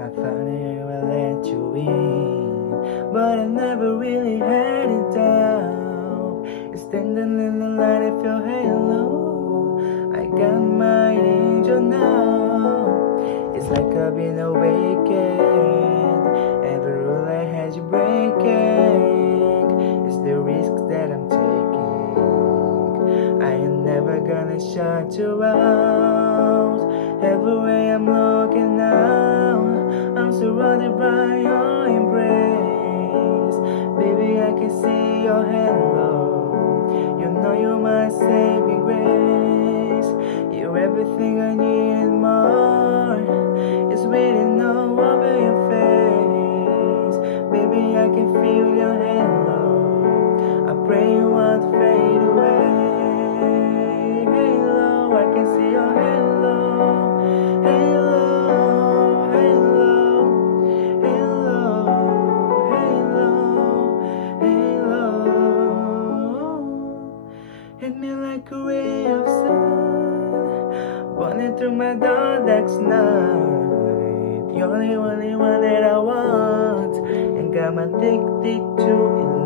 I thought I would let you in, but I never really had it down. You're standing in the light of your halo. I got my angel now. It's like I've been awakened. Every rule I had you breaking. It's the risks that I'm taking. I am never gonna shut you out. Everywhere I'm looking now, I'm surrounded by your embrace. Baby, I can see your halo. You know you're my saving grace. You're everything I need and more. It's written all over your face. Baby, I can feel your halo. I pray you won't fade away. Halo, I can see your halo. Halo, halo, halo, halo, halo. Hit me like a ray of sun, running through my dark night. You're the only one that I want, and got my addicted to it.